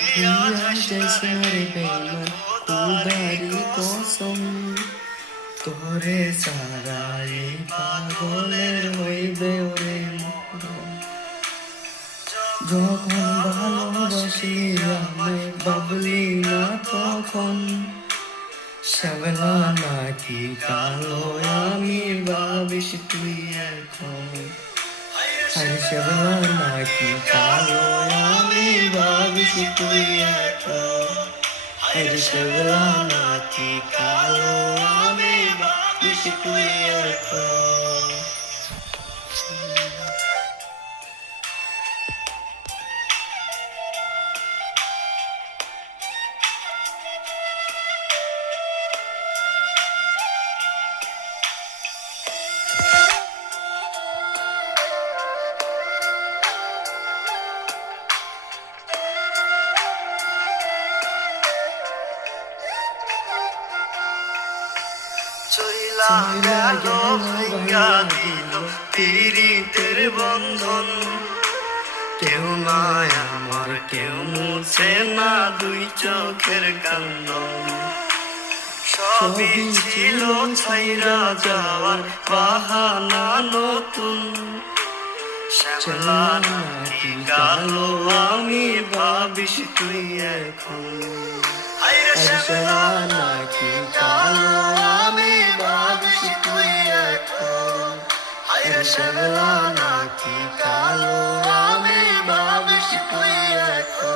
ভুইয়া যাইস না রে বেঈমান খুদারি কসম তোরে সারা এই পাগলের হইবে ওরে মরণ। যখন ভালোবাসলি আমায় ভাবলি না তখন শ্যামলা নাকি কালো আমি ভাবিস তুই এখন। আরে শ্যামলা নাকি কালো আমি ভাবিস তুই এখন। আরে শ্যামলা নাকি কালো আমি ভাবিস তুই এখন। চইলা গেল ভাইয়া দিল পীড়িতের বন্ধন। কেউ নাই আমার কেউ মুছে না দুই চোখের কান্দন। সবই ছিল ছাইরা যাওয়ার বাহানা নতুন। শ্যামলা নাকি কালো আমি ভাবিস তুই এখন। আরে শ্যামলা নাকি কালো আমি ভাবিস তুই এখন। আরে শ্যামলা নাকি কালো আমি ভাবিস তুই এখন।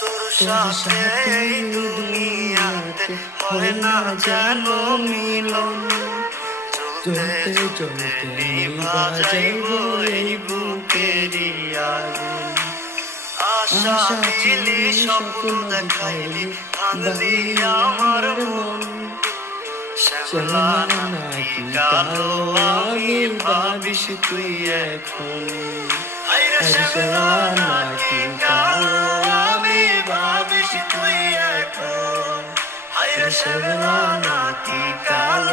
তোর সাথে এই দুনিয়াতে হয় না যেন মিলন। চলতে চলতে নিভা যাইব এই বুকেরই আগুন। আশা দিলি স্বপ্ন দেখাইলি ভাঙলি আমার মন। শ্যামলা নাকি কালো আমি ভাবিস তুই এখন। আরে শ্যামলা নাকি কালো আমি ভাবিস তুই এখন। আরে শ্যামলা নাকি কালো